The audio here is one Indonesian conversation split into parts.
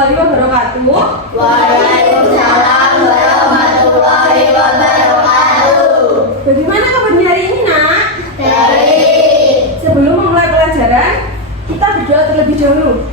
warahmatullahi wabarakatuh. Waalaikumsalam warahmatullahi wabarakatuh. Bagaimana kabarnya hari ini, Nak? Baik. Sebelum memulai pelajaran, kita berdoa terlebih dahulu.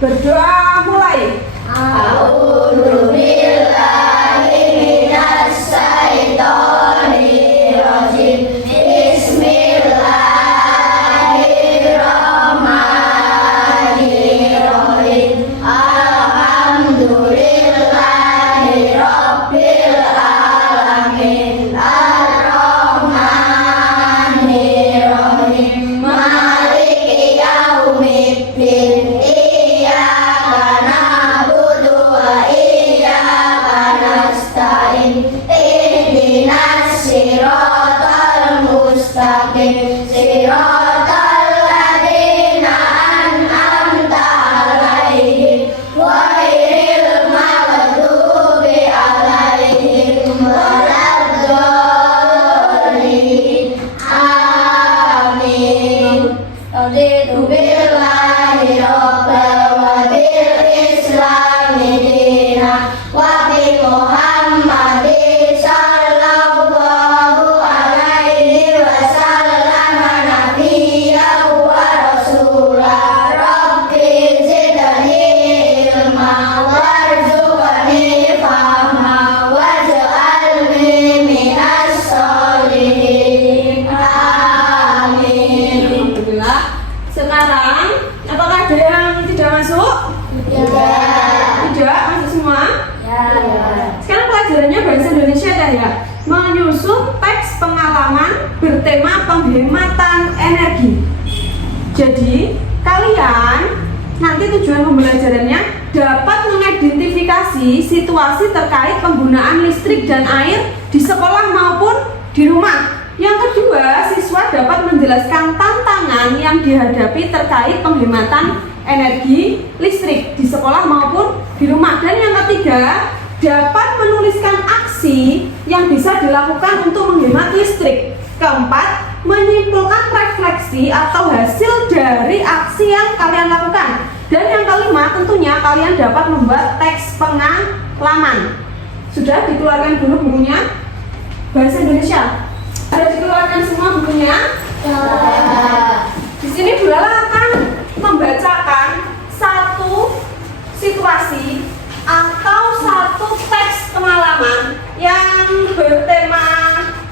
Berdoa mulai. A'udzu billahi minasy syaithanir rajim. Bismillahirrahmanirrahim. Alhamdulillahi rabbil alamin. Ar-Rahmanir Rahim. Maliki yaumiddin. Iyyaka na'budu wa iyyaka nasta'in. Ihdinas siratal mustaqim. Siratal ladzina an'amta 'alaihim ghairil maghdubi 'alaihim waladdallin. Amin. Raditu billahi rabban wa bil islami dinan wa bi Muhammadin sallallahu alaihi wasallam nabiyyan wa rasulah. Rabbi zidni ilma warzuqni fahma waj'alni minas sholihin. Amin. Alhamdulillah. Sekarang, apakah ada yang tidak masuk? Tidak, masuk semua. Sekarang pelajarannya bahasa Indonesia ya. Menyusun teks pengalaman bertema penghematan energi. Jadi, kalian nanti tujuan pembelajarannya dapat mengidentifikasi situasi terkait penggunaan listrik dan air di sekolah maupun di rumah. Yang kedua, siswa dapat menjelaskan tantangan yang dihadapi terkait penghematan energi listrik di sekolah maupun di rumah. Dan yang ketiga, dapat menuliskan aksi yang bisa dilakukan untuk menghemat listrik. Keempat, menyimpulkan refleksi atau hasil dari aksi yang kalian lakukan. Dan yang kelima, tentunya kalian dapat membuat teks pengalaman. Sudah dikeluarkan dulu bukunya bahasa Indonesia? Sudah dikeluarkan semua bukunya? Di sini Bu Lala akan membacakan satu situasi atau satu teks pengalaman yang bertema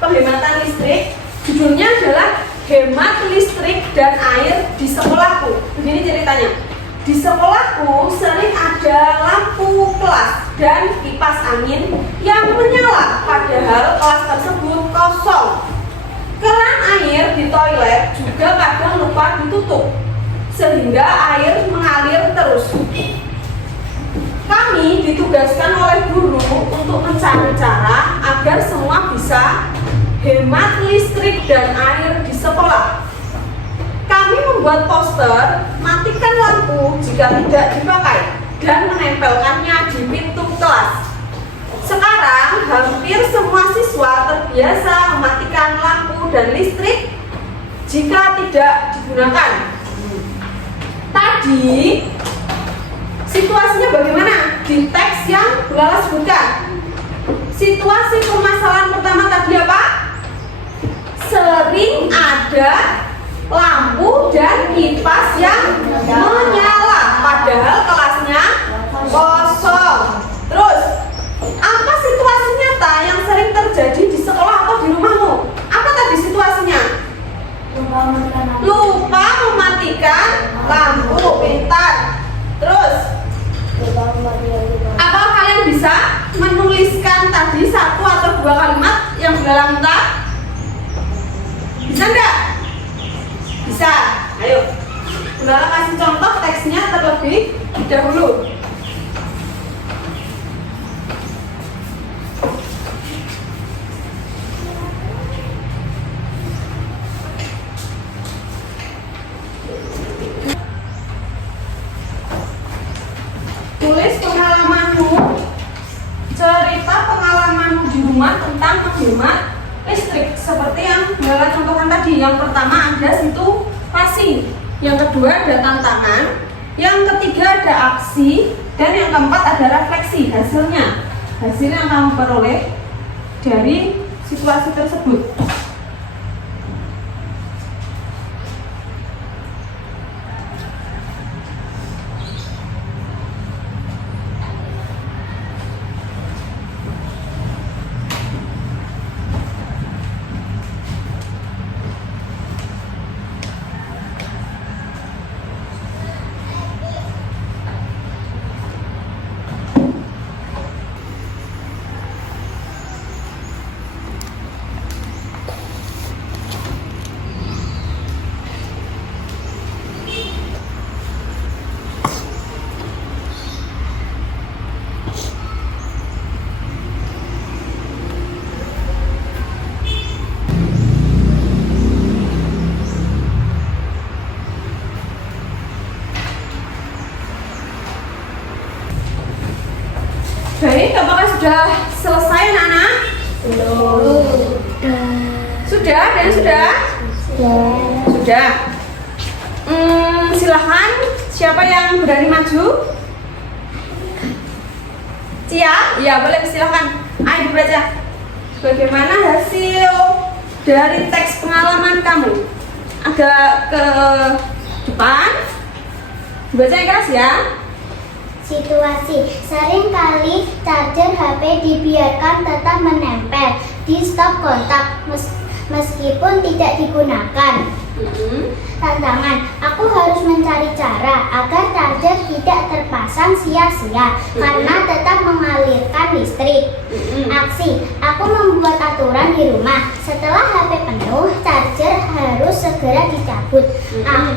penghematan listrik. Judulnya adalah Hemat Listrik dan Air di Sekolahku. Begini ceritanya. Di sekolahku sering ada lampu kelas dan kipas angin yang menyala, padahal kelas tersebut kosong. Keran air di toilet juga kadang lupa ditutup, sehingga air mengalir terus. Kami ditugaskan oleh guru untuk mencari cara agar semua bisa hemat listrik dan air di sekolah. Kami membuat poster matikan lampu jika tidak dipakai dan menempelkannya di pintu kelas. Sekarang hampir semua siswa terbiasa mematikan lampu dan listrik jika tidak digunakan. Tadi situasinya bagaimana di teks yang Bu Lala sebutkan? Situasi permasalahan pertama tadi apa? Sering ada lampu dan kipas yang menyala, padahal kelasnya kosong. Terus, apa situasi nyata yang sering terjadi di sekolah atau di rumahmu? Apa tadi situasinya? Lupa mematikan lampu. Pintar. Terus, apa kalian bisa menuliskan tadi satu atau dua kalimat yang Bu Lala minta? Bisa enggak? Bisa. Ayo. Bu Lala kasih contoh teksnya terlebih dahulu. Tulis pengalamanmu, cerita pengalamanmu di rumah tentang menghemat listrik seperti yang Bu Lala contohkan tadi. Yang pertama ada situasi, yang kedua ada tantangan, yang ketiga ada aksi, Dan yang keempat ada refleksi, hasilnya yang kamu peroleh dari situasi tersebut. Baik, apakah sudah selesai anak-anak? Belum. Sudah dan sudah? Sudah. Silahkan, siapa yang berani maju? Cia? Ya, boleh, silahkan. Ayo dibaca. Bagaimana hasil dari teks pengalaman kamu? Agak ke depan. Baca yang keras ya. Situasi, seringkali charger HP dibiarkan tetap menempel di stop kontak meskipun tidak digunakan. Tantangan, aku harus mencari cara agar charger tidak terpasang sia-sia karena tetap mengalirkan listrik. Aksi, aku membuat aturan di rumah. Setelah HP penuh, charger harus segera dicabut.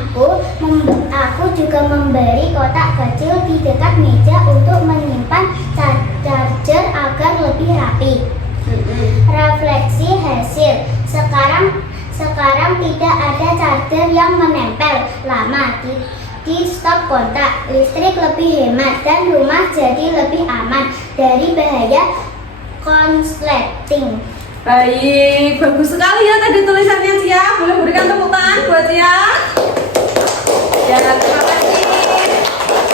Aku juga memberi kotak kecil di dekat meja untuk menyimpan charger agar lebih rapi. Refleksi hasil. Sekarang tidak ada charger yang menempel lama di stop kontak. Listrik lebih hemat dan rumah jadi lebih aman dari bahaya konsleting. Baik, bagus sekali ya tadi tulisannya Cia. Boleh berikan tepuk tangan buat Cia. Ya, terima kasih.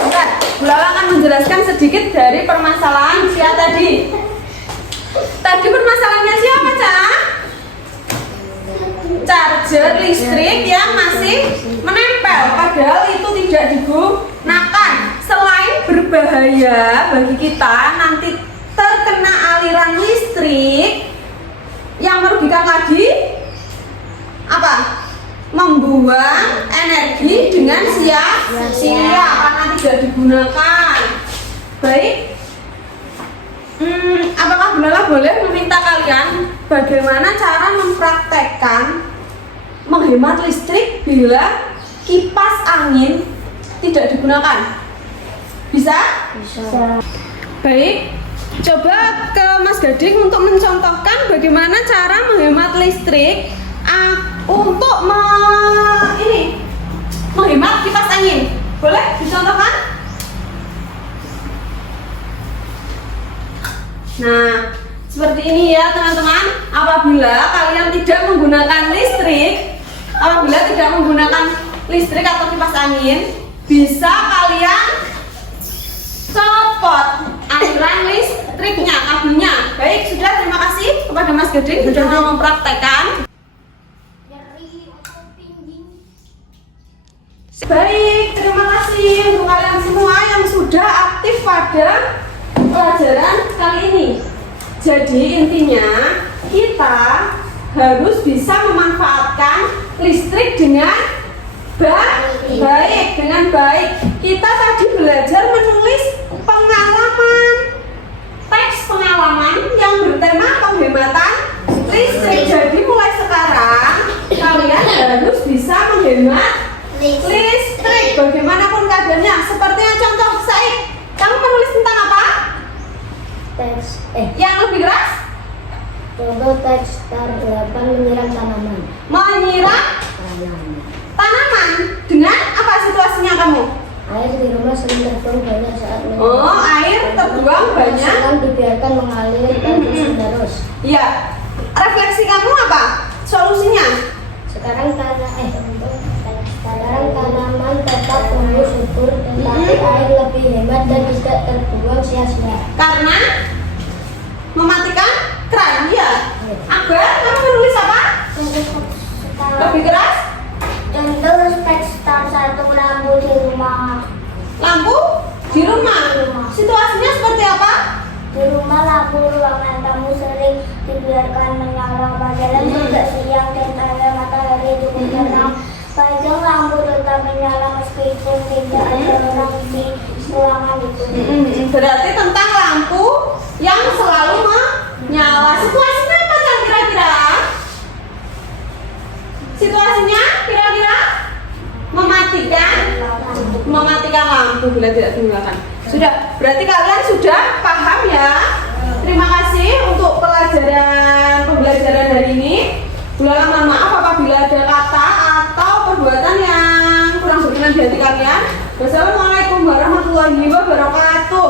Bentar, Bu Lala akan menjelaskan sedikit dari permasalahan Cia tadi. Tadi permasalahannya Cia apa, Ca? Charger listrik yang masih menempel, padahal itu tidak digunakan. Selain berbahaya bagi kita nanti terkena aliran listrik, yang merugikan lagi apa? Membuang energi dengan sia-sia karena tidak digunakan. Baik, apakah Bu Lala boleh meminta kalian bagaimana cara mempraktekkan menghemat listrik bila kipas angin tidak digunakan? Bisa? Bisa. Baik, coba ke Mas Gading untuk mencontohkan bagaimana cara menghemat listrik untuk menghemat kipas angin. Boleh dicontohkan? Nah, seperti ini ya teman-teman. Apabila kalian tidak menggunakan listrik atau kipas angin, bisa kalian copot aliran listriknya, kabelnya. Baik, sudah, terima kasih kepada Mas Gading sudah mempraktekkan. Baik, terima kasih untuk kalian semua yang sudah aktif pada pelajaran kali ini. Jadi intinya kita harus bisa memanfaatkan listrik dengan baik. Kita tadi belajar menulis teks pengalaman yang bertema penghematan listrik. Jadi mulai sekarang kalian harus bisa menghemat listrik bagaimanapun keadaannya. Seperti yang contoh Said, kamu menulis tentang apa? Teks Yang lebih keras? Contoh teks tar 8 menyiram tanaman. Menyiram tanaman dengan apa situasinya kamu? Air di rumah sering terbuang banyak saat menyiram. Oh, air terbuang banyak. Sedang dibiarkan mengalir terus-menerus. Iya. Refleksi kamu apa? Solusinya? Sekarang contoh teks tar Kadang tanaman tetap tumbuh subur, tetapi air lebih hemat dan tidak terbuang sia-sia. Karena mematikan keran, ya. Agar kamu menulis apa? Lebih keras? Contoh tekstil satu lampu di rumah. Lampu di rumah. Situasinya seperti apa? Di rumah lampu ruangan tamu sering dibiarkan menyala padahal juga siang dan tanda matahari cukup terang. Padahal lampu tetap menyala meskipun tidak ada orang di ruangan itu. Berarti tentang lampu yang selalu menyala. Situasinya apa Chan, kira-kira? Situasinya kira-kira mematikan lampu bila tidak digunakan. Sudah, berarti kalian sudah paham ya. Terima kasih untuk pembelajaran hari ini. Ulangan mohon maaf apabila ada kata atau perbuatan yang kurang berkenan di hati kalian. Wassalamualaikum warahmatullahi wabarakatuh.